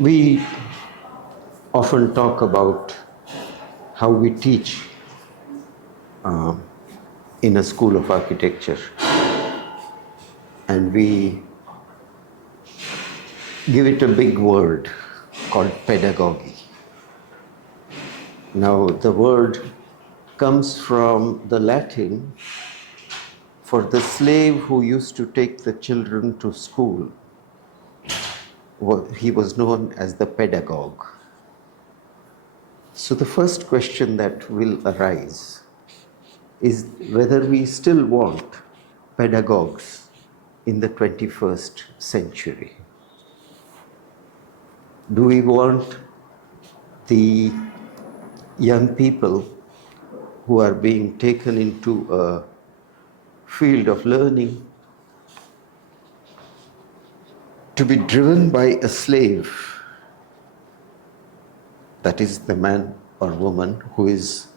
We often talk about how we teach in a school of architecture, and we give it a big word called pedagogy. Now, the word comes from the Latin for the slave who used to take the children to school. He was known as the pedagogue. So the first question that will arise is whether we still want pedagogues in the 21st century. Do we want the young people who are being taken into a field of learning to be driven by a slave, that is the man or woman who is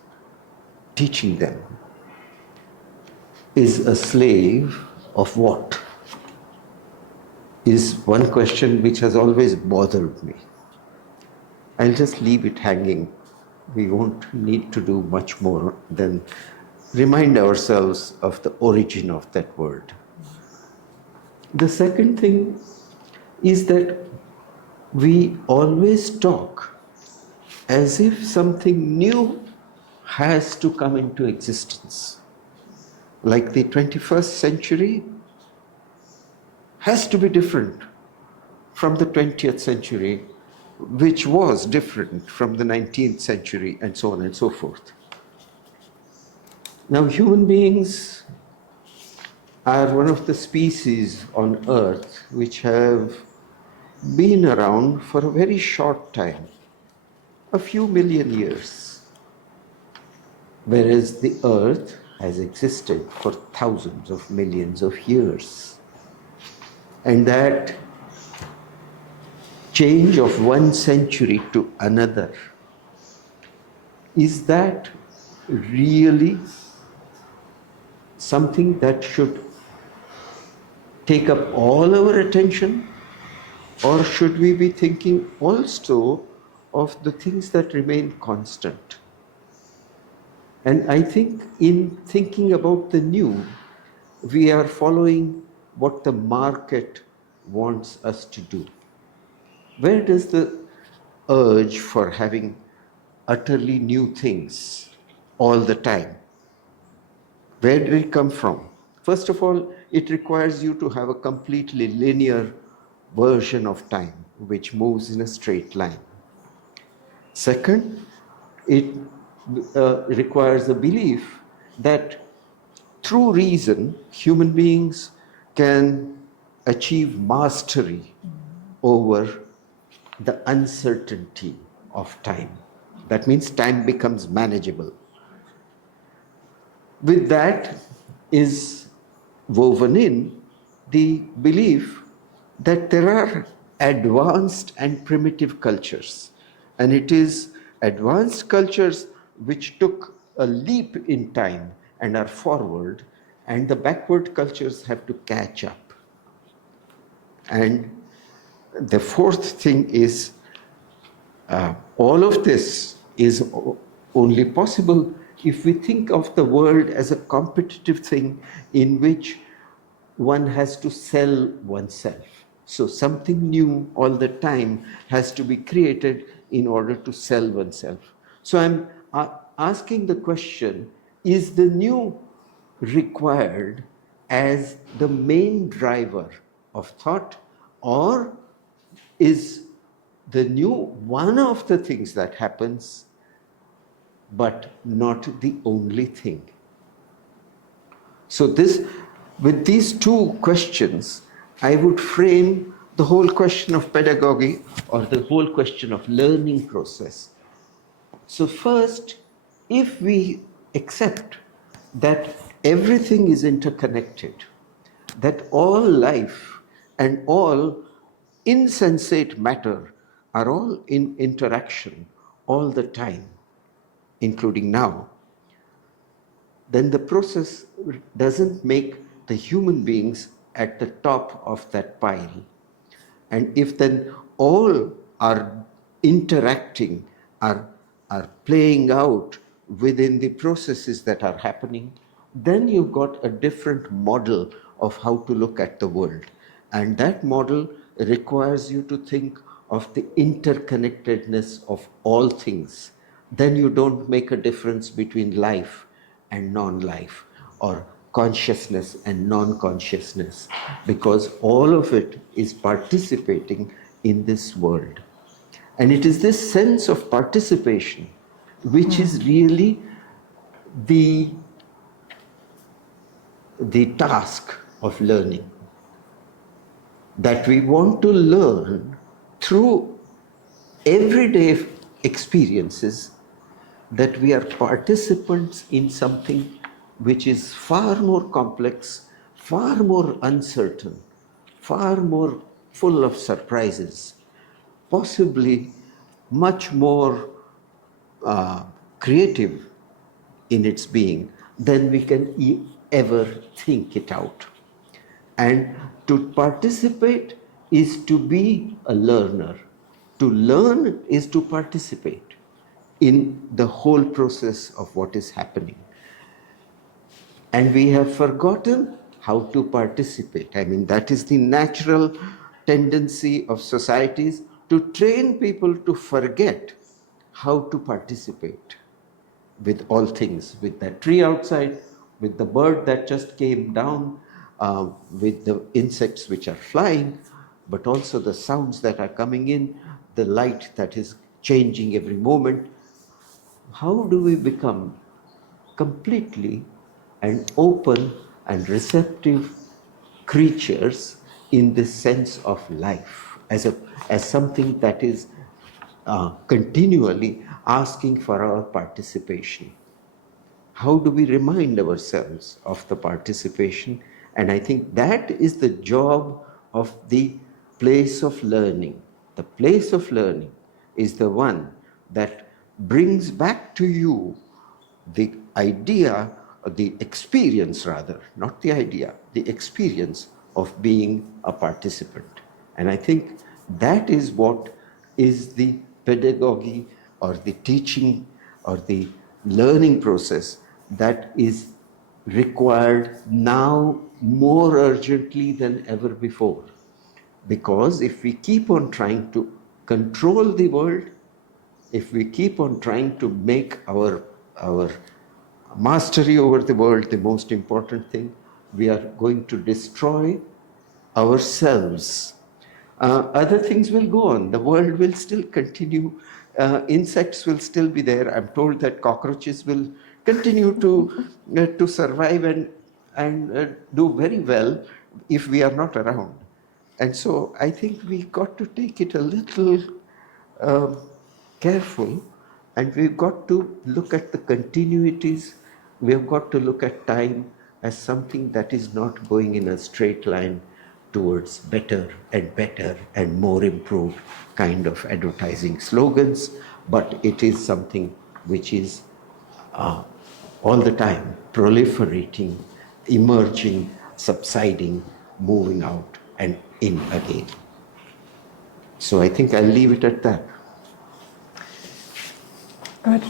teaching them? Is a slave of what? Is one question which has always bothered me. I'll just leave it hanging. We won't need to do much more than remind ourselves of the origin of that word. The second thing is that we always talk as if something new has to come into existence. Like the 21st century has to be different from the 20th century, which was different from the 19th century, and so on and so forth. Now, human beings are one of the species on Earth which have been around for a very short time, a few million years, whereas the Earth has existed for thousands of millions of years. And that change of one century to another, is that really something that should take up all our attention? Or should we be thinking also of the things that remain constant? And I think in thinking about the new, we are following what the market wants us to do. Where does the urge for having utterly new things all the time, where did it come from? First of all, it requires you to have a completely linear version of time which moves in a straight line. Second, it requires a belief that through reason, human beings can achieve mastery over the uncertainty of time. That means time becomes manageable. With that is woven in the belief that there are advanced and primitive cultures. And it is advanced cultures which took a leap in time and are forward, and the backward cultures have to catch up. And the fourth thing is, all of this is only possible if we think of the world as a competitive thing in which one has to sell oneself. So something new all the time has to be created in order to sell oneself. So I'm asking the question, is the new required as the main driver of thought, or is the new one of the things that happens, but not the only thing? So with these two questions, I would frame the whole question of pedagogy, or the whole question of learning process. So first, if we accept that everything is interconnected, that all life and all insensate matter are all in interaction all the time, including now, then the process doesn't make the human beings at the top of that pile. And if then all are interacting, are playing out within the processes that are happening, then you've got a different model of how to look at the world. And that model requires you to think of the interconnectedness of all things. Then you don't make a difference between life and non-life, or consciousness and non-consciousness, because all of it is participating in this world. And it is this sense of participation which is really the task of learning. That we want to learn through everyday experiences, that we are participants in something which is far more complex, far more uncertain, far more full of surprises, possibly much more creative in its being than we can ever think it out. And to participate is to be a learner. To learn is to participate in the whole process of what is happening. And we have forgotten how to participate. I mean, that is the natural tendency of societies, to train people to forget how to participate with all things, with that tree outside, with the bird that just came down, with the insects which are flying, but also the sounds that are coming in, the light that is changing every moment. How do we become completely and open and receptive creatures in the sense of life, as something that is continually asking for our participation? How do we remind ourselves of the participation? And I think that is the job of the place of learning. The place of learning is the one that brings back to you the idea, or the experience rather, not the idea, the experience of being a participant. And I think that is what is the pedagogy, or the teaching, or the learning process that is required now more urgently than ever before. Because if we keep on trying to control the world, if we keep on trying to make our mastery over the world the most important thing, we are going to destroy ourselves. Other things will go on. The world will still continue. Insects will still be there. I'm told that cockroaches will continue to survive and do very well if we are not around. And so I think we got to take it a little careful, and we've got to look at the continuities. We've got to look at time as something that is not going in a straight line towards better and more improved kind of advertising slogans, but it is something which is all the time proliferating, emerging, subsiding, moving out and in again. So I think I'll leave it at that. Good.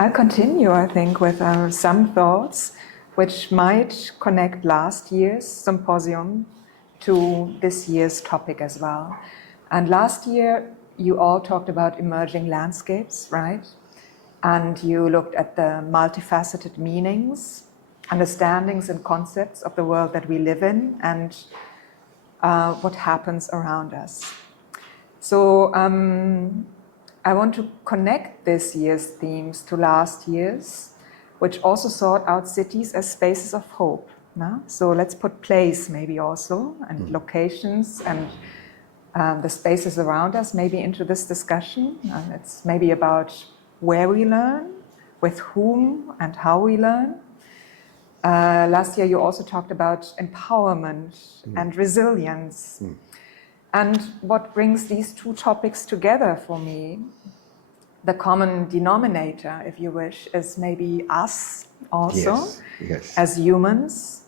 I'll continue, I think, with some thoughts which might connect last year's symposium to this year's topic as well. And last year, you all talked about emerging landscapes, right? And you looked at the multifaceted meanings, understandings and concepts of the world that we live in, and what happens around us. So I want to connect this year's themes to last year's, which also sought out cities as spaces of hope. No? So let's put place maybe also, and locations and the spaces around us maybe into this discussion. It's maybe about where we learn, with whom and how we learn. Last year you also talked about empowerment and resilience. And what brings these two topics together for me, the common denominator, if you wish, is maybe us also, Yes. as humans,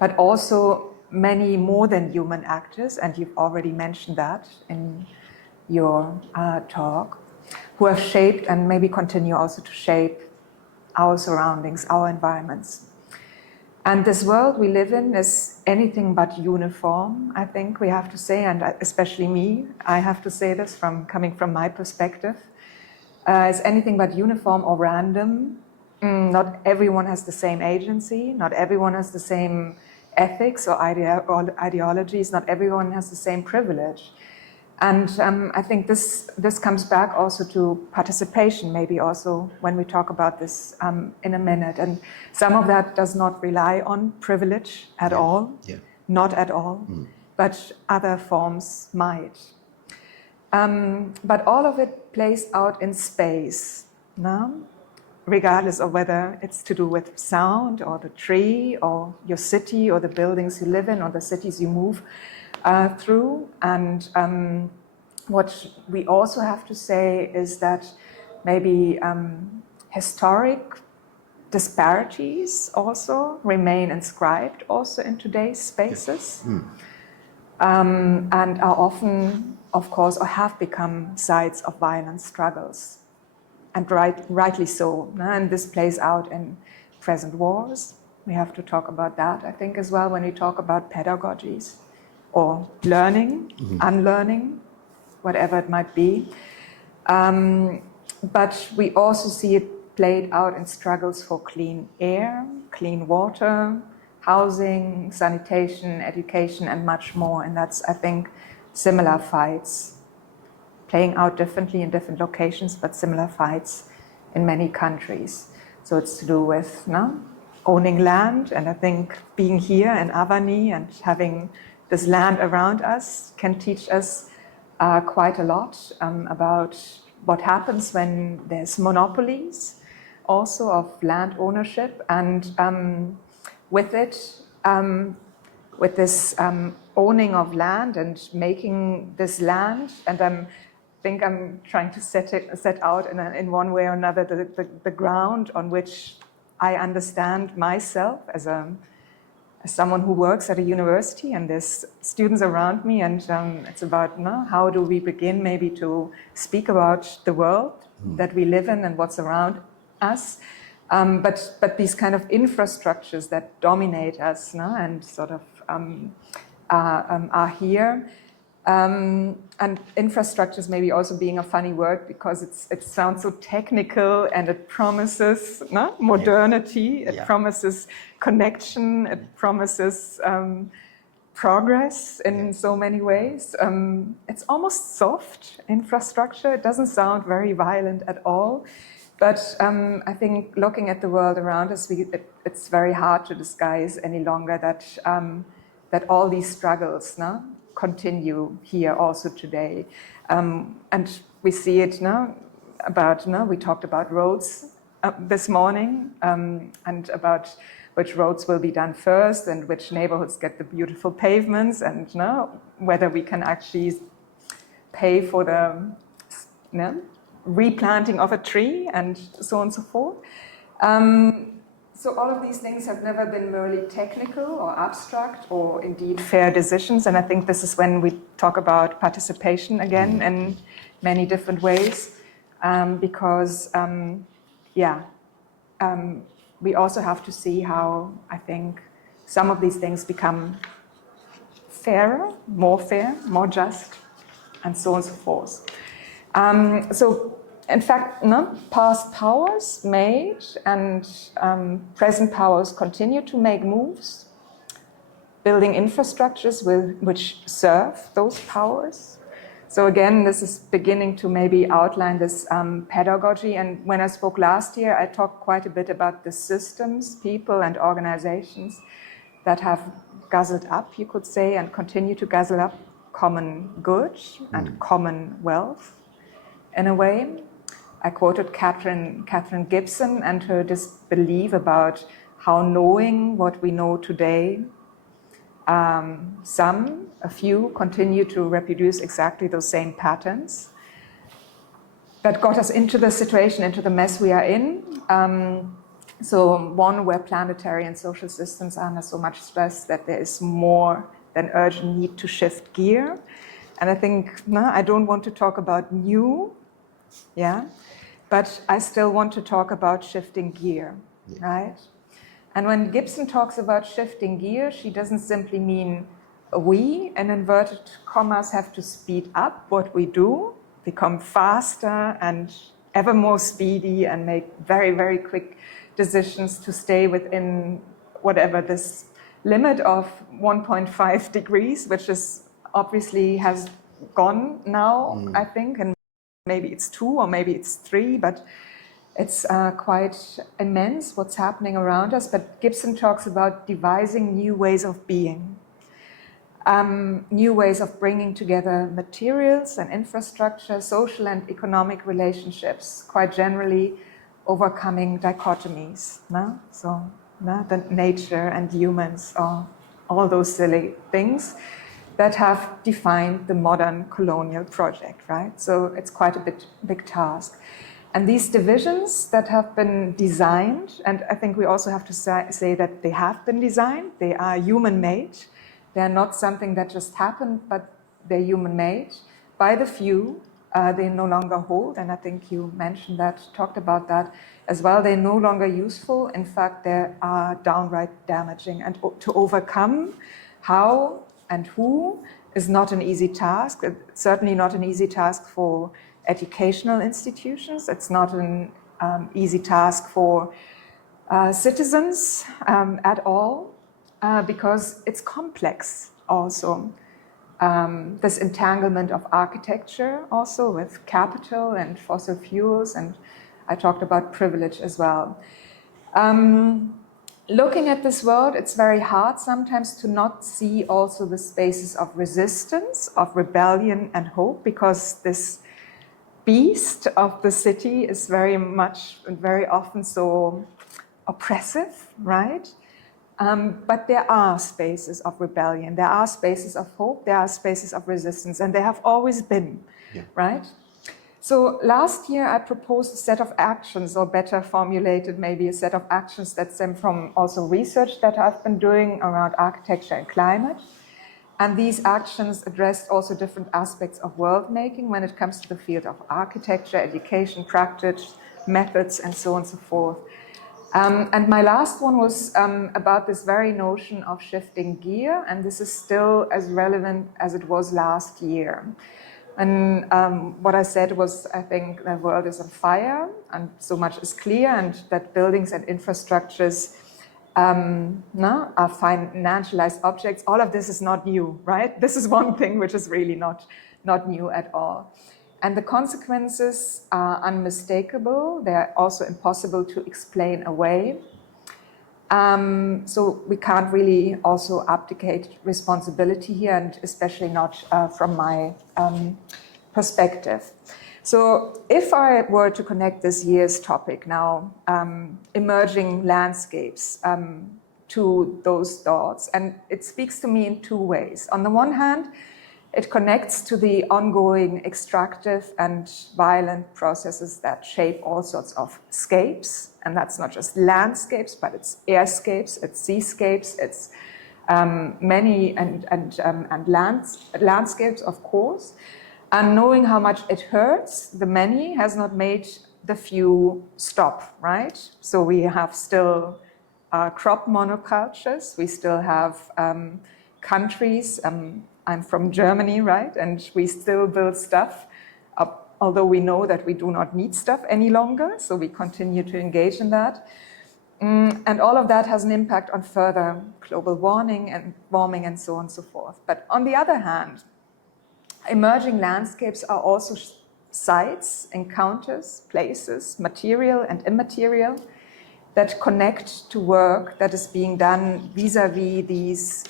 but also many more than human actors, and you've already mentioned that in your talk, who have shaped and maybe continue also to shape our surroundings, our environments. And this world we live in is anything but uniform, I think we have to say, and especially me, I have to say this coming from my perspective. Is anything but uniform or random. Not everyone has the same agency, not everyone has the same ethics or ideologies, not everyone has the same privilege. And I think this comes back also to participation, maybe also when we talk about this in a minute. And some of that does not rely on privilege at all, not at all, but other forms might. But all of it plays out in space, no? Regardless of whether it's to do with sound or the tree or your city or the buildings you live in or the cities you move through. And what we also have to say is that maybe historic disparities also remain inscribed also in today's spaces, and are often, of course, or have become sites of violent struggles. And rightly so. And this plays out in present wars. We have to talk about that, I think, as well, when we talk about pedagogies or learning, unlearning, whatever it might be. But we also see it played out in struggles for clean air, clean water, housing, sanitation, education, and much more. And that's, I think, similar fights playing out differently in different locations, but similar fights in many countries. So it's to do with owning land, and I think being here in Avani and having this land around us can teach us quite a lot about what happens when there's monopolies also of land ownership, and with it, with this owning of land and making this land, and I think I'm trying to set out in one way or another the ground on which I understand myself as someone who works at a university, and there's students around me, and it's about how do we begin maybe to speak about the world that we live in and what's around us, but these kind of infrastructures that dominate us and sort of are here. And infrastructures maybe also being a funny word because it sounds so technical, and it promises modernity, it promises connection, it promises progress in so many ways. It's almost soft infrastructure. It doesn't sound very violent at all. But I think looking at the world around us, it's very hard to disguise any longer that all these struggles continue here also today. And we see it now we talked about roads this morning, and about which roads will be done first and which neighborhoods get the beautiful pavements, and whether we can actually pay for the replanting of a tree and so on and so forth. So all of these things have never been merely technical or abstract or indeed fair decisions. And I think this is when we talk about participation again in many different ways, because we also have to see how I think some of these things become fairer, more just, and so on and so forth. So in fact, past powers made and present powers continue to make moves, building infrastructures which serve those powers. So again, this is beginning to maybe outline this pedagogy. And when I spoke last year, I talked quite a bit about the systems, people, and organizations that have guzzled up, you could say, and continue to guzzle up common good and common wealth in a way. I quoted Catherine Gibson and her disbelief about how knowing what we know today, a few continue to reproduce exactly those same patterns that got us into the situation, into the mess we are in. So one where planetary and social systems are under so much stress that there is more than urgent need to shift gear. And I think, no, I don't want to talk about new, yeah, but I still want to talk about shifting gear, right? And when Gibson talks about shifting gear, she doesn't simply mean we, in inverted commas, have to speed up what we do, become faster and ever more speedy and make very, very quick decisions to stay within whatever this limit of 1.5 degrees, which is obviously has gone now, I think, and maybe it's 2 or maybe it's 3, but it's quite immense what's happening around us. But Gibson talks about devising new ways of being, new ways of bringing together materials and infrastructure, social and economic relationships, quite generally overcoming dichotomies. No? So the nature and humans, or all those silly things that have defined the modern colonial project, right? So it's quite a big task. And these divisions that have been designed, and I think we also have to say that they have been designed, they are human-made. They're not something that just happened, but they're human-made by the few. They no longer hold, and I think you mentioned that, talked about that as well. They're no longer useful. In fact, they are downright damaging. And to overcome how and who is not an easy task. It's certainly not an easy task for educational institutions. It's not an easy task for citizens at all, because it's complex also. This entanglement of architecture also with capital and fossil fuels, and I talked about privilege as well. Looking at this world, it's very hard sometimes to not see also the spaces of resistance, of rebellion and hope, because this beast of the city is very much and very often so oppressive, right? But there are spaces of rebellion, there are spaces of hope, there are spaces of resistance, and there have always been, right? So last year I proposed a set of actions, or better formulated maybe a set of actions that stem from also research that I've been doing around architecture and climate. And these actions addressed also different aspects of world making when it comes to the field of architecture, education, practice, methods, and so on and so forth. And my last one was about this very notion of shifting gear, and this is still as relevant as it was last year. And what I said was, I think the world is on fire, and so much is clear, and that buildings and infrastructures are financialized objects. All of this is not new, right? This is one thing which is really not new at all. And the consequences are unmistakable. They're also impossible to explain away. So we can't really also abdicate responsibility here, and especially not from my perspective. So if I were to connect this year's topic now, emerging landscapes, to those thoughts, and it speaks to me in two ways. On the one hand, it connects to the ongoing extractive and violent processes that shape all sorts of scapes. And that's not just landscapes, but it's airscapes, it's seascapes, it's many landscapes, of course. And knowing how much it hurts the many has not made the few stop, right? So we have still crop monocultures, we still have countries. I'm from Germany, right? And we still build stuff, although we know that we do not need stuff any longer. So we continue to engage in that. And all of that has an impact on further global warming and so on and so forth. But on the other hand, emerging landscapes are also sites, encounters, places, material and immaterial, that connect to work that is being done vis-a-vis these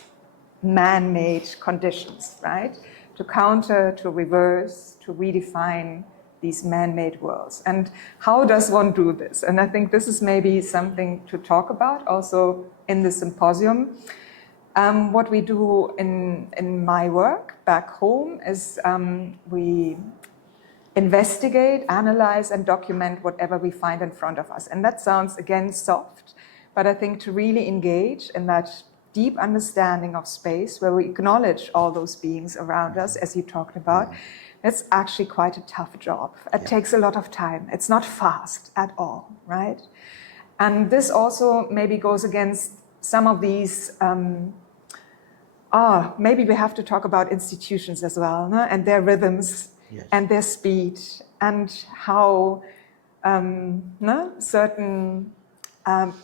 man-made conditions, right? To counter, to reverse, to redefine these man-made worlds. And how does one do this? And I think this is maybe something to talk about also in the symposium. What we do in my work back home is we investigate, analyze, and document whatever we find in front of us. And that sounds, again, soft, but I think to really engage in that deep understanding of space where we acknowledge all those beings around us, as you talked about, it's actually quite a tough job. It takes a lot of time. It's not fast at all, right? And this also maybe goes against some of these, maybe we have to talk about institutions as well, no? And their rhythms and their speed and how certain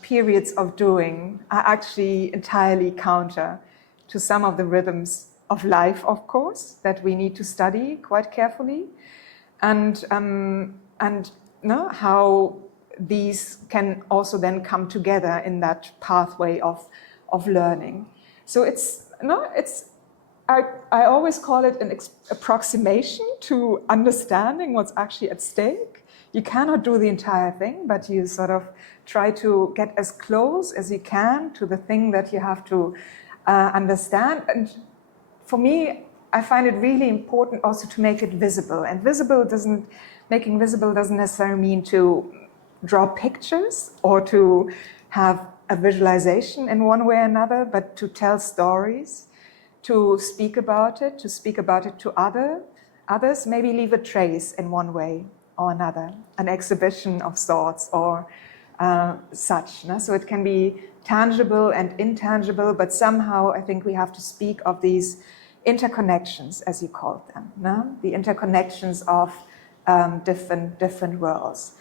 periods of doing are actually entirely counter to some of the rhythms of life, of course, that we need to study quite carefully, and how these can also then come together in that pathway of learning. So I always call it an approximation to understanding what's actually at stake. You cannot do the entire thing, but you sort of try to get as close as you can to the thing that you have to understand. And for me, I find it really important also to make it visible. And making visible doesn't necessarily mean to draw pictures or to have a visualization in one way or another, but to tell stories, to speak about it to others, maybe leave a trace in one way or another, an exhibition of sorts or such. No? So it can be tangible and intangible, but somehow I think we have to speak of these interconnections, as you called them, no? The interconnections of different worlds.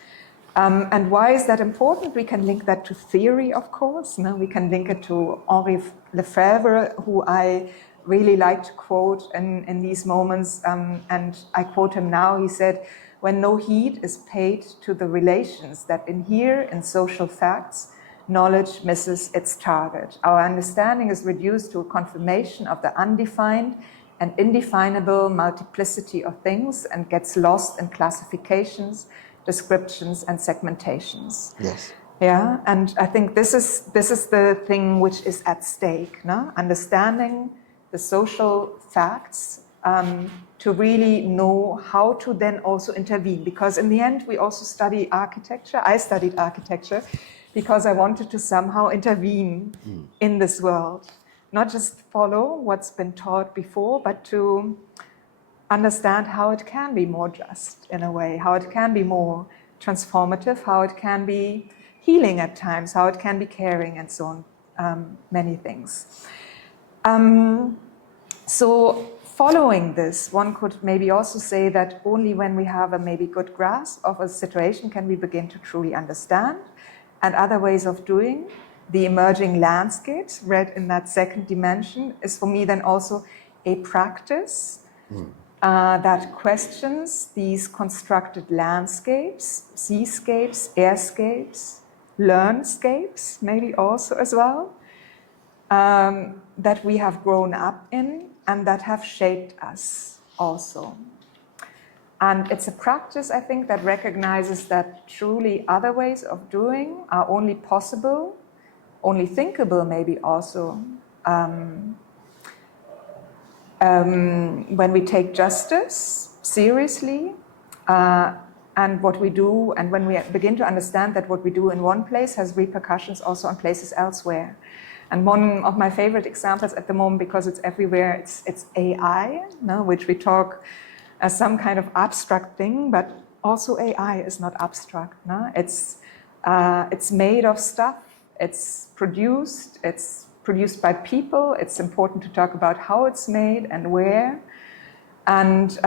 And why is that important? We can link that to theory, of course. No? We can link it to Henri Lefebvre, who I really like to quote in these moments. And I quote him now. He said, "When no heed is paid to the relations that inhere in social facts, knowledge misses its target. Our understanding is reduced to a confirmation of the undefined and indefinable multiplicity of things and gets lost in classifications, descriptions, and segmentations." Yes. Yeah, and I think this is the thing which is at stake, no? Understanding the social facts to really know how to then also intervene. Because in the end, we also study architecture. I studied architecture because I wanted to somehow intervene in this world. Not just follow what's been taught before, but to understand how it can be more just in a way, how it can be more transformative, how it can be healing at times, how it can be caring, and so on, many things. So following this, one could maybe also say that only when we have a maybe good grasp of a situation can we begin to truly understand. And other ways of doing, the emerging landscapes, read in that second dimension, is for me then also a practice that questions these constructed landscapes, seascapes, airscapes, learnscapes, maybe also as well, that we have grown up in and that have shaped us also. And it's a practice, I think, that recognizes that truly other ways of doing are only possible, only thinkable maybe also, when we take justice seriously and what we do, and when we begin to understand that what we do in one place has repercussions also on places elsewhere. And one of my favorite examples at the moment, because it's everywhere, it's AI, no? Which we talk as some kind of abstract thing, but also AI is not abstract. No? It's made of stuff, it's produced by people. It's important to talk about how it's made and where, and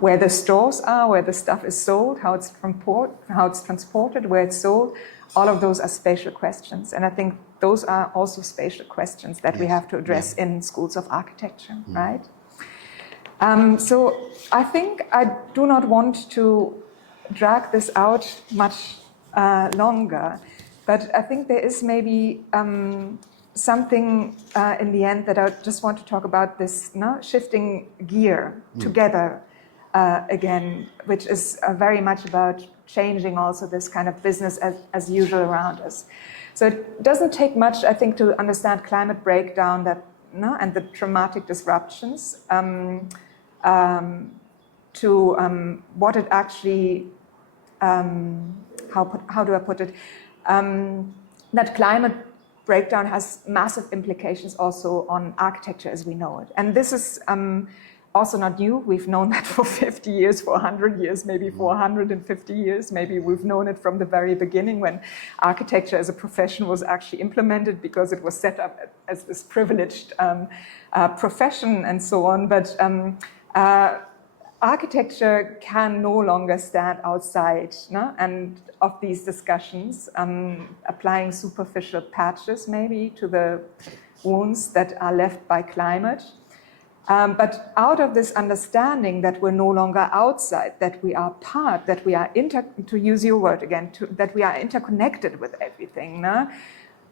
where the stores are, where the stuff is sold, how it's transported, where it's sold. All of those are spatial questions, and I think those are also spatial questions that we have to address in schools of architecture, right? So I think I do not want to drag this out much longer, but I think there is maybe something in the end that I just want to talk about, this shifting gear together again, which is very much about changing also this kind of business as usual around us. So it doesn't take much, I think, to understand climate breakdown and the traumatic disruptions to what it actually, how do I put it, that climate breakdown has massive implications also on architecture as we know it. And this is also not new. We've known that for 50 years, for 100 years, maybe for 150 years. Maybe we've known it from the very beginning when architecture as a profession was actually implemented, because it was set up as this privileged profession and so on. But architecture can no longer stand outside, no? And of these discussions, applying superficial patches maybe to the wounds that are left by climate. But out of this understanding that we're no longer outside, that we are part, that we are, to use your word again, that we are interconnected with everything, no?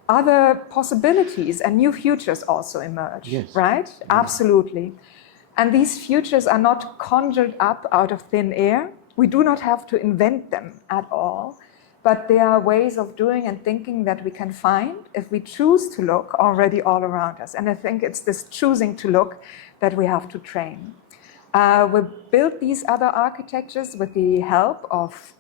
Other possibilities and new futures also emerge, yes. right? Yes. Absolutely. And these futures are not conjured up out of thin air. We do not have to invent them at all, but they are ways of doing and thinking that we can find if we choose to look already all around us. And I think it's this choosing to look that we have to train. We built these other architectures with the help of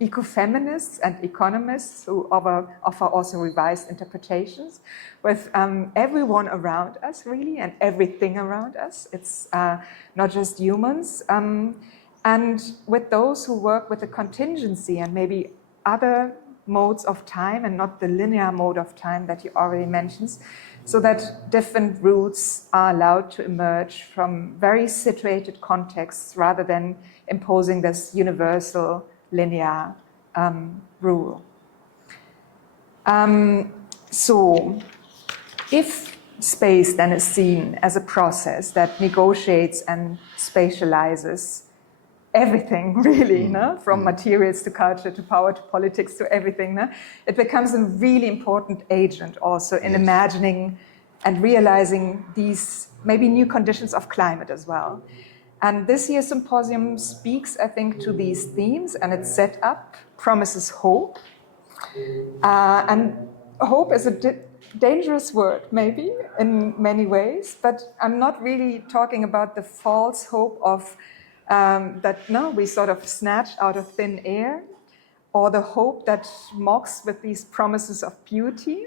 ecofeminists and economists who offer also revised interpretations with everyone around us, really, and everything around us. It's not just humans. And with those who work with the contingency and maybe other modes of time and not the linear mode of time that you already mentioned, so that different routes are allowed to emerge from very situated contexts rather than imposing this universal linear rule. So if space then is seen as a process that negotiates and spatializes everything, really, no? From materials to culture to power to politics to everything, no? It becomes a really important agent also in imagining and realizing these maybe new conditions of climate as well. And this year's symposium speaks, I think, to these themes, and its setup promises hope. And hope is a dangerous word, maybe, in many ways, but I'm not really talking about the false hope of that we sort of snatch out of thin air, or the hope that mocks with these promises of beauty,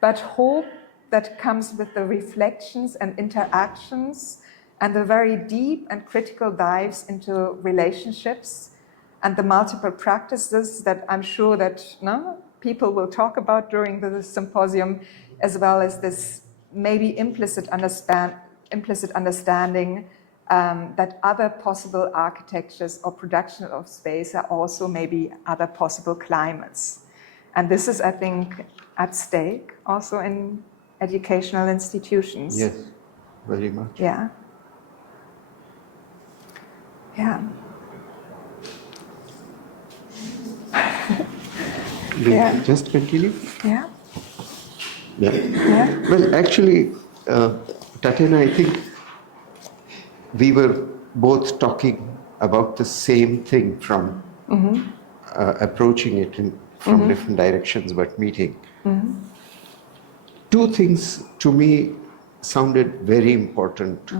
but hope that comes with the reflections and interactions and the very deep and critical dives into relationships and the multiple practices that I'm sure that people will talk about during the symposium, as well as this maybe implicit understanding that other possible architectures or production of space are also maybe other possible climates. And this is, I think, at stake also in educational institutions. Yes, very much. Yeah. Yeah. Will just continue? Yeah. Yeah. Yeah. Well, actually, Tatiana, I think we were both talking about the same thing from approaching it from different directions, but meeting. Two things to me sounded very important.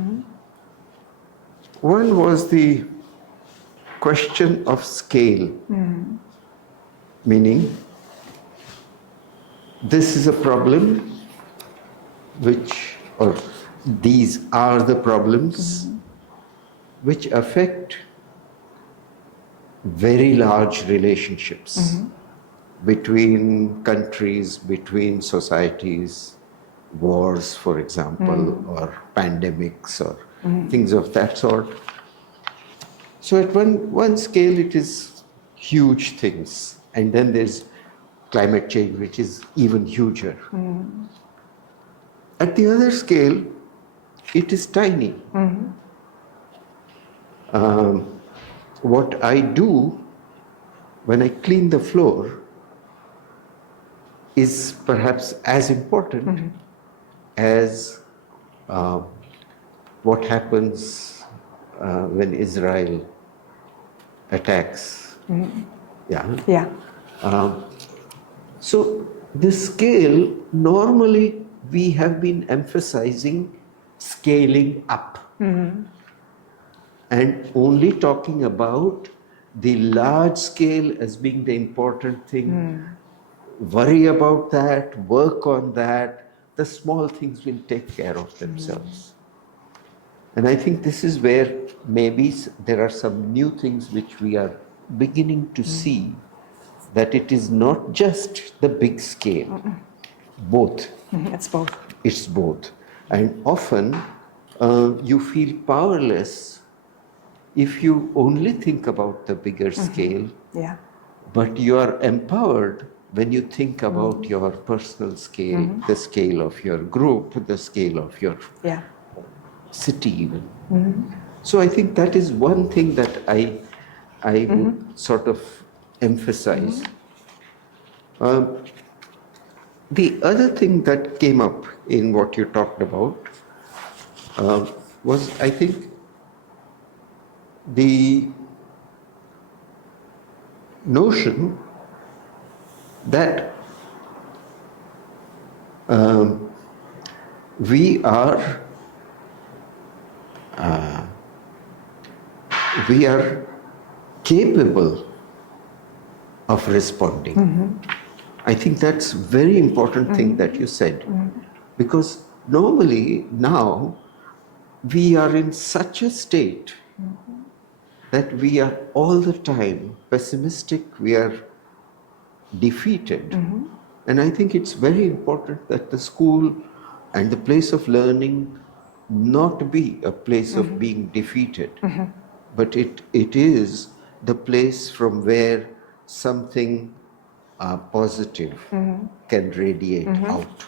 One was the question of scale, meaning this is a problem or these are the problems which affect very large relationships between countries, between societies, wars, for example, or pandemics, or things of that sort. So at one scale, it is huge things. And then there's climate change, which is even huger. At the other scale, it is tiny. What I do when I clean the floor is perhaps as important as what happens when Israel attacks. Yeah. So the scale, normally we have been emphasizing scaling up. and only talking about the large scale as being the important thing. Worry about that, work on that. The small things will take care of themselves. And I think this is where maybe there are some new things which we are beginning to see, that it is not just the big scale, both. It's both. It's both. And often you feel powerless if you only think about the bigger scale, Yeah. but you are empowered when you think about your personal scale, the scale of your group, the scale of your Yeah. city even. So I think that is one thing that I would sort of emphasize. The other thing that came up in what you talked about was, I think, the notion that we are capable of responding. I think that's very important thing that you said, because normally now we are in such a state that we are all the time pessimistic, we are defeated. And I think it's very important that the school and the place of learning not be a place of being defeated, but it is the place from where something positive can radiate out,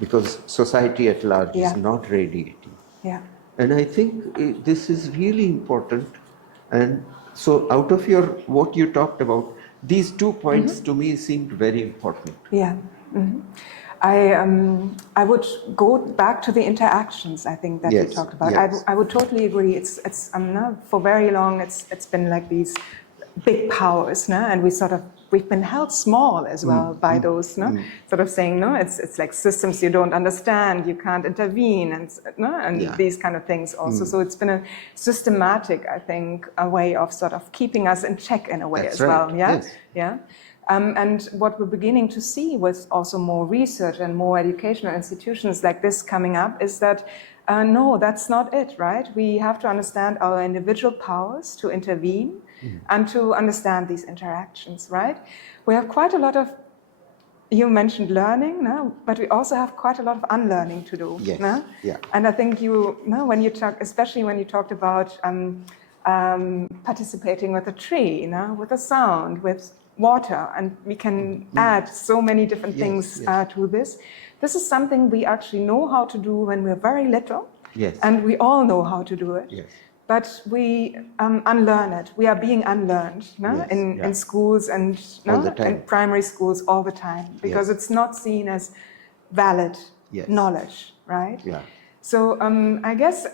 because society at large is not radiating. Yeah. And I think this is really important. And so out of what you talked about, these 2 points to me seemed very important. Yeah. I would go back to the interactions, I think, that you talked about. Yes. I would totally agree. It's for very long it's been like these big powers, no? And we've been held small as well by those, no? Sort of saying, no, it's like systems you don't understand, you can't intervene, and these kind of things also. So it's been a systematic, I think, a way of sort of keeping us in check in a way. That's as well. right. Yeah. Yes. Yeah. And what we're beginning to see with also more research and more educational institutions like this coming up is that no, that's not it, right? We have to understand our individual powers to intervene and to understand these interactions, right? We have quite a lot of, you mentioned learning, no? But we also have quite a lot of unlearning to do. Yes. No? Yeah. And I think when you talk, especially when you talked about participating with a tree, with a sound, with water, and we can add so many different things to this. This is something we actually know how to do when we're very little, and we all know how to do it. Yes. But we unlearn it. We are being unlearned in schools and in primary schools all the time, because it's not seen as valid knowledge, right? Yeah. So I guess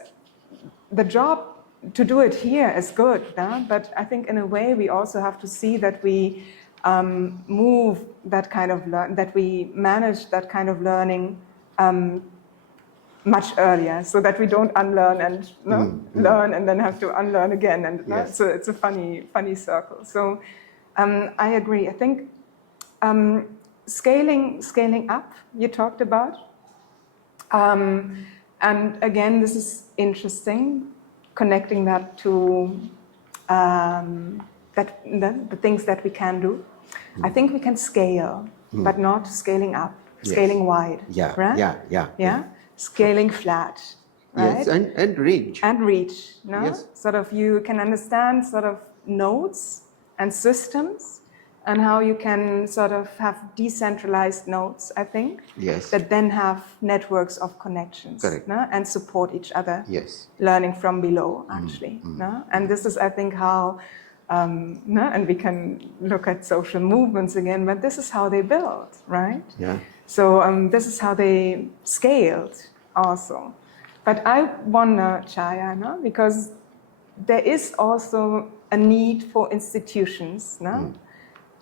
the job to do it here is good, but I think in a way we also have to see that we move that kind of that we manage that kind of learning much earlier, so that we don't unlearn and learn and then have to unlearn again, and so it's a funny circle. So I agree. I think scaling up you talked about, and again this is interesting. Connecting that to the things that we can do. I think we can scale, but not scaling up, scaling wide. Yeah, right? Yeah? Scaling flat. Right? Yes, and reach. And reach. No? Yes. Sort of you can understand sort of nodes and systems, and how you can sort of have decentralized nodes, I think, that then have networks of connections, and support each other, learning from below, actually. And this is, I think, how, and we can look at social movements again, but this is how they build, right? Yeah. So this is how they scaled also. But I wonder, Chaya, because there is also a need for institutions,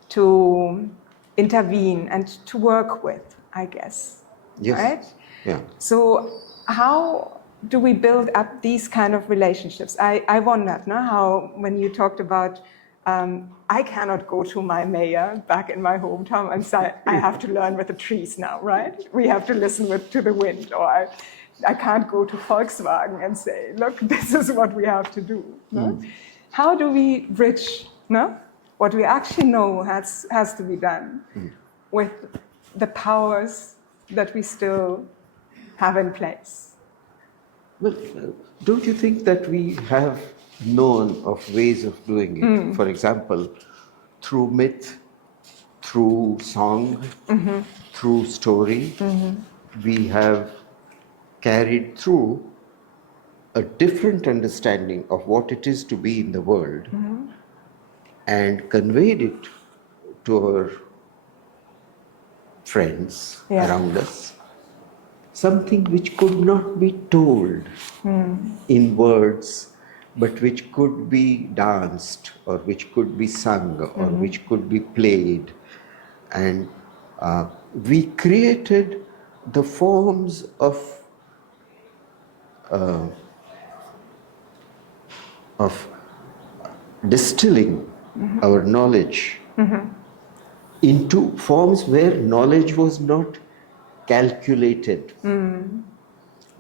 to intervene and to work with, I guess. Yes. Right? Yeah. So how do we build up these kind of relationships? I wondered, no, how when you talked about I cannot go to my mayor back in my hometown and say, I have to learn with the trees now, right? We have to listen to the wind. Or I can't go to Volkswagen and say, look, this is what we have to do. No? How do we bridge, no? What we actually know has to be done with the powers that we still have in place? Well, don't you think that we have known of ways of doing it? For example, through myth, through song, through story, we have carried through a different understanding of what it is to be in the world and conveyed it to our friends around us. Something which could not be told in words, but which could be danced, or which could be sung, or which could be played. And we created the forms of distilling our knowledge into forms where knowledge was not calculated.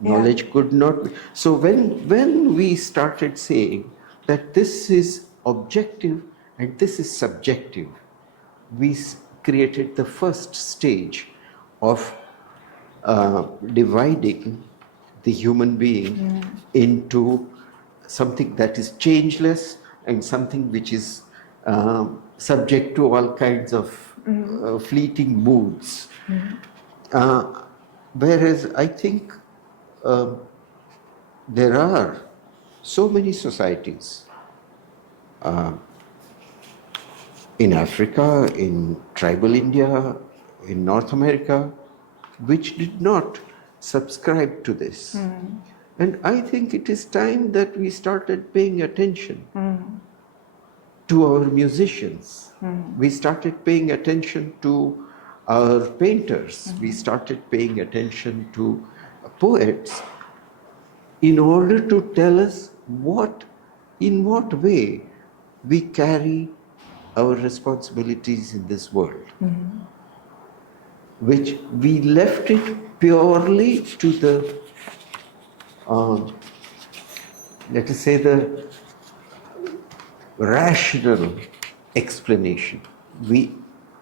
Knowledge could not be. So when we started saying that this is objective and this is subjective, we created the first stage of dividing the human being into something that is changeless and something which is subject to all kinds of fleeting moods. Whereas I think there are so many societies in Africa, in tribal India, in North America, which did not subscribe to this. And I think it is time that we started paying attention to our musicians. We started paying attention to our painters. We started paying attention to poets in order to tell us in what way we carry our responsibilities in this world, which we left it purely to the, let us say, the rational explanation. We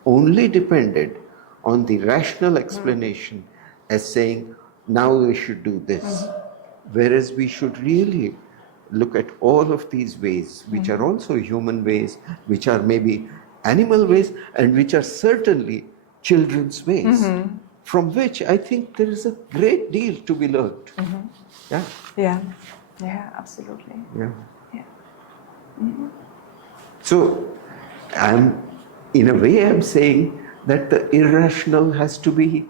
only depended on the rational explanation as saying, now we should do this. Whereas we should really look at all of these ways, which are also human ways, which are maybe animal ways, and which are certainly children's ways, from which I think there is a great deal to be learned. Yeah, absolutely. So, in a way, I'm saying that the irrational has to be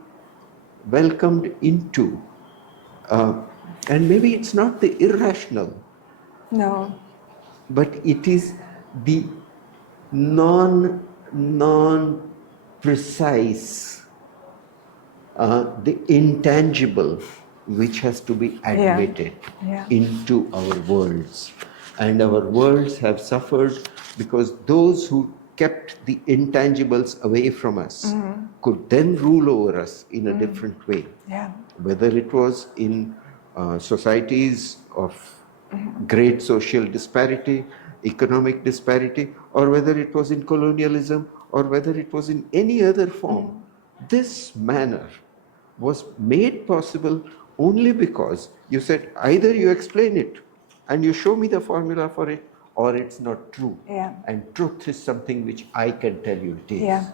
welcomed into. And maybe it's not the irrational. No. But it is the non-precise, the intangible, which has to be admitted into our worlds. And our worlds have suffered because those who kept the intangibles away from us could then rule over us in a different way. Whether it was in societies of great social disparity, economic disparity, or whether it was in colonialism, or whether it was in any other form. This manner was made possible only because you said, either you explain it and you show me the formula for it, or it's not true. And truth is something which I can tell you it is.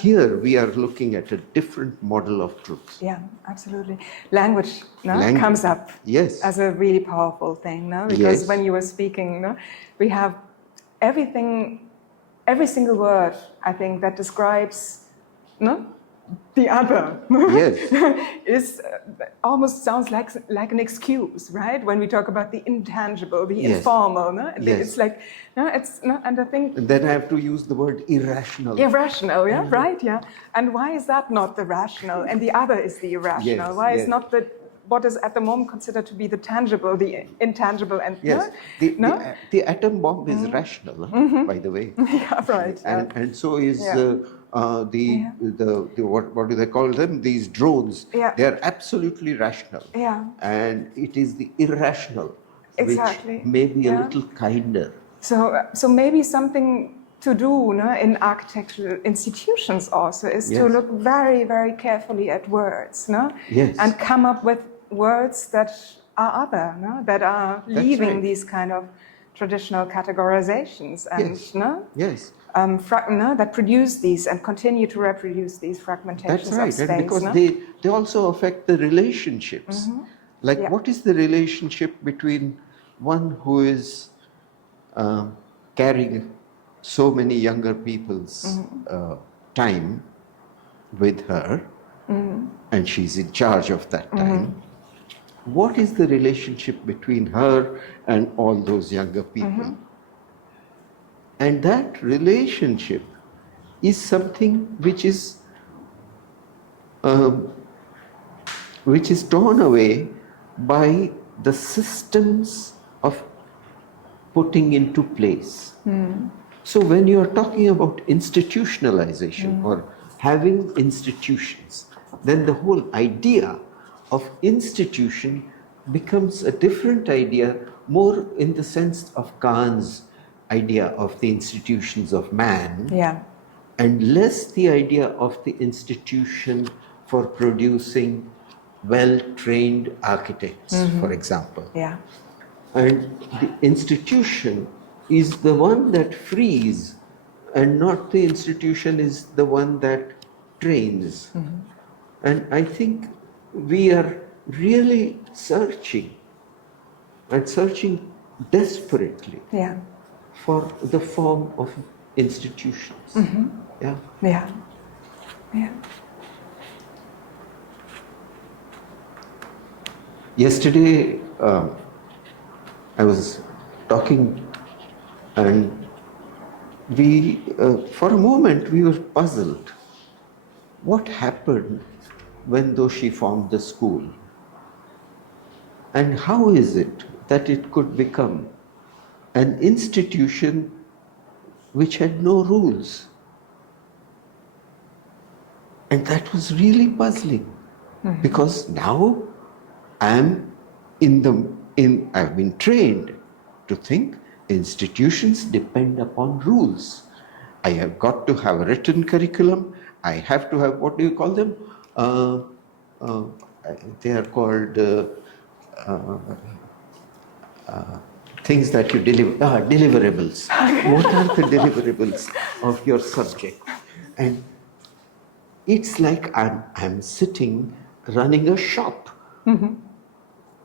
Here we are looking at a different model of truth. Yeah, absolutely. Language comes up as a really powerful thing, no? Because when you were speaking, no, we have everything, every single word, I think, that describes the other is almost sounds like an excuse, right? When we talk about the intangible, the informal, no? It's like, and I think... And then I have to use the word irrational. Irrational, right, And why is that not the rational and the other is the irrational? Why is not the what is at the moment considered to be the tangible, the intangible, and yes, the atom bomb is rational, by the way. Yeah, right. And so is Yeah. the what do they call them? These drones. Yeah. They are absolutely rational. Yeah. And it is the irrational Exactly. which may be a Yeah. little kinder. So maybe something to do, no, in architectural institutions also is to Yes. look very, very carefully at words, no? Yes. And come up with words that are other, no? That are leaving right. these kind of traditional categorizations and Yes. no? Yes. That produce these and continue to reproduce these fragmentations That's right. of space. And because no? they also affect the relationships. Like, Yeah. what is the relationship between one who is carrying so many younger people's time with her, and she's in charge of that time? What is the relationship between her and all those younger people? And that relationship is something which is torn away by the systems of putting into place. So when you are talking about institutionalization or having institutions, then the whole idea of institution becomes a different idea, more in the sense of Kant's idea of the institutions of man, Yeah. and less the idea of the institution for producing well-trained architects, for example. Yeah. And the institution is the one that frees, and not the institution is the one that trains. And I think we are really searching and searching desperately Yeah. for the form of institutions. Yeah. Yeah. Yeah. Yesterday, I was talking, and we, for a moment, we were puzzled. What happened when Doshi formed the school? And how is it that it could become an institution which had no rules? And that was really puzzling, because now I've been trained to think institutions depend upon rules. I have got to have a written curriculum. I have to have, what do you call them? They are called things that you deliver, deliverables. What are the deliverables of your subject? And it's like I'm sitting running a shop.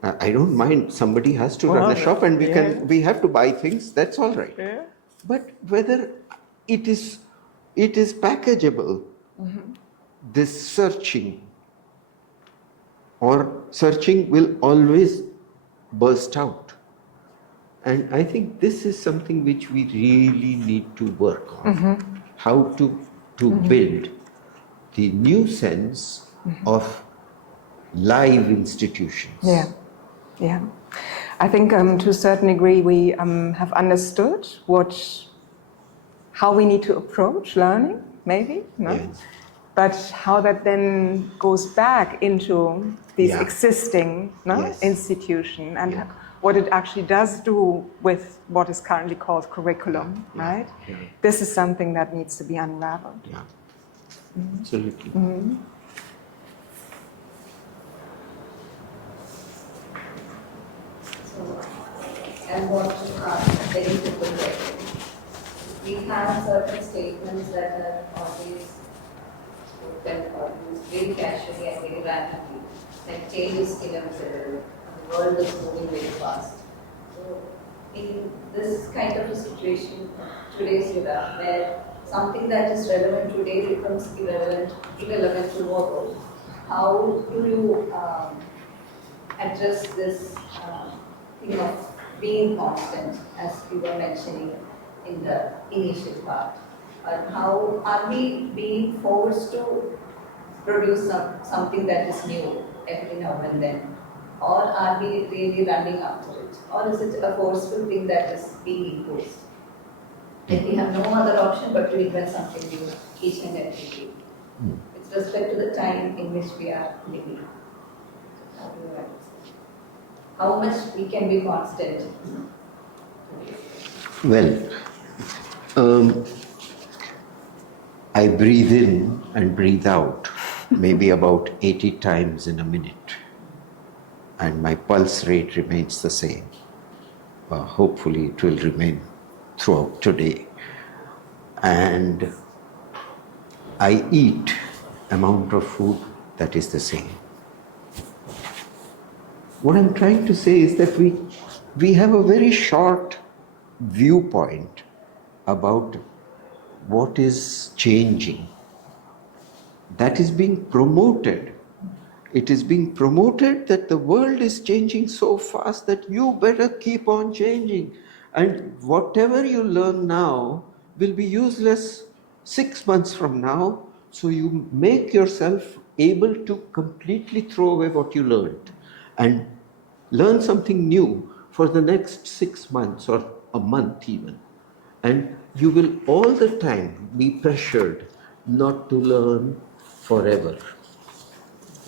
I don't mind, somebody has to run a shop, and we have to buy things, that's all right. Yeah. But whether it is packageable, this searching, or searching will always burst out. And I think this is something which we really need to work on. How to build the new sense of live institutions. Yeah. Yeah. I think to a certain degree we have understood how we need to approach learning, maybe, no? Yes. But how that then goes back into these Yeah. existing Yes. institution and Yeah. what it actually does do with what is currently called curriculum, Yeah. right? Yeah. This is something that needs to be unraveled. Yeah, absolutely. So, I want to ask a very simple question. We have certain statements that are always spoken or used very casually and very randomly, like change is inevitable, the world is moving very fast. So, in this kind of a situation, today's era, where something that is relevant today becomes irrelevant tomorrow, how do you address this thing of being constant, as you were mentioning in the initial part? And how are we being forced to produce something that is new every now and then? Or are we really running after it? Or is it a forceful thing that is being imposed? Then we have no other option but to invent something new each and every day. With respect to the time in which we are living. How do you write it? How much we can be constant? Well, I breathe in and breathe out maybe about 80 times in a minute, and my pulse rate remains the same. Hopefully it will remain throughout today. And I eat amount of food that is the same. What I'm trying to say is that we have a very short viewpoint about what is changing. That is being promoted. It is being promoted that the world is changing so fast that you better keep on changing. And whatever you learn now will be useless 6 months from now. So you make yourself able to completely throw away what you learned and learn something new for the next 6 months or a month even. And you will all the time be pressured not to learn forever.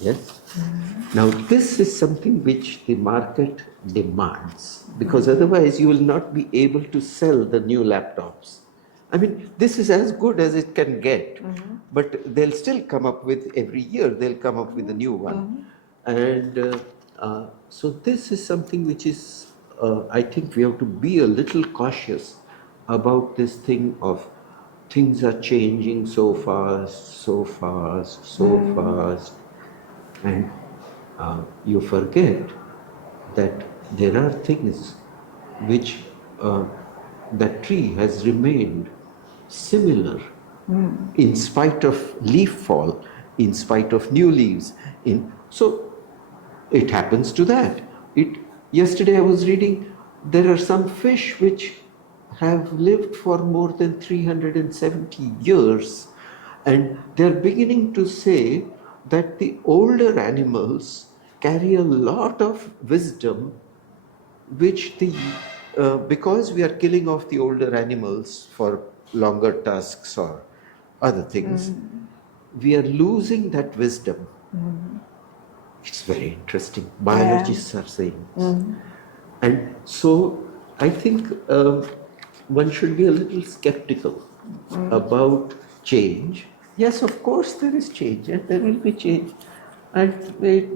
Yes? Now, this is something which the market demands, because otherwise you will not be able to sell the new laptops. I mean, this is as good as it can get, but they'll still come up with, every year, they'll come up with a new one. And so this is something which is, I think we have to be a little cautious about this thing of things are changing so fast, so fast, so fast. And you forget that there are things which that tree has remained similar in spite of leaf fall, in spite of new leaves. So it happens to that. Yesterday I was reading there are some fish which have lived for more than 370 years, and they're beginning to say that the older animals carry a lot of wisdom, which because we are killing off the older animals for longer tusks or other things, we are losing that wisdom. It's very interesting. Biologists are saying this. And so I think one should be a little skeptical about change. Yes, of course there is change, and there will be change. And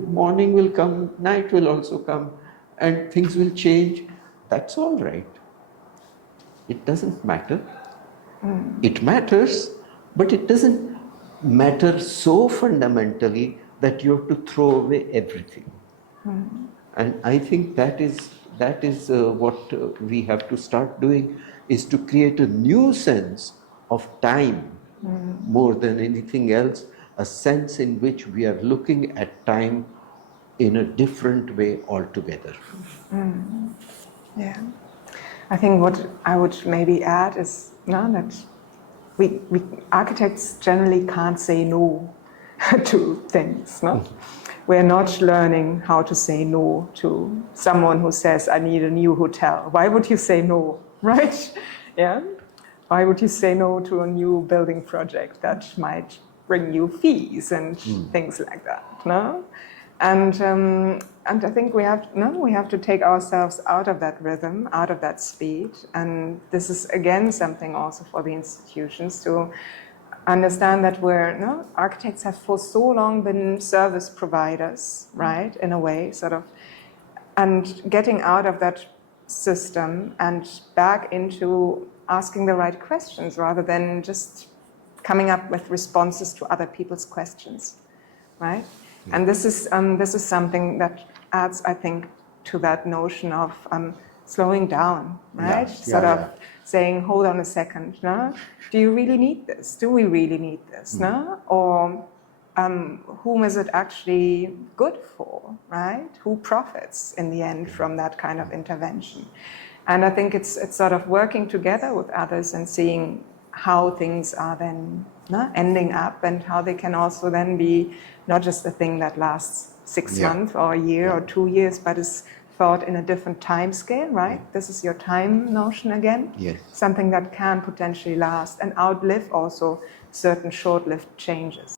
morning will come, night will also come, and things will change. That's all right. It doesn't matter. It matters, but it doesn't matter so fundamentally that you have to throw away everything. And I think that is what we have to start doing, is to create a new sense of time more than anything else, a sense in which we are looking at time in a different way altogether. Yeah. I think what I would maybe add is that we architects generally can't say no to things. No? We're not learning how to say no to someone who says, I need a new hotel. Why would you say no, right? Yeah. Why would you say no to a new building project that might bring you fees and things like that? No? And I think we have to take ourselves out of that rhythm, out of that speed. And this is again something also for the institutions to understand that architects have for so long been service providers, right? In a way, sort of, and getting out of that system and back into asking the right questions rather than just coming up with responses to other people's questions, right? And this is something that adds, I think, to that notion of slowing down, right? Sort of saying, hold on a second, no? Do you really need this? Do we really need this, no? Or whom is it actually good for, right? Who profits in the end from that kind of intervention? And I think it's sort of working together with others and seeing how things are then ending up, and how they can also then be not just a thing that lasts 6 Yeah. months or a year or 2 years, but is thought in a different time scale, right? This is your time notion again. Yes. Something that can potentially last and outlive also certain short-lived changes.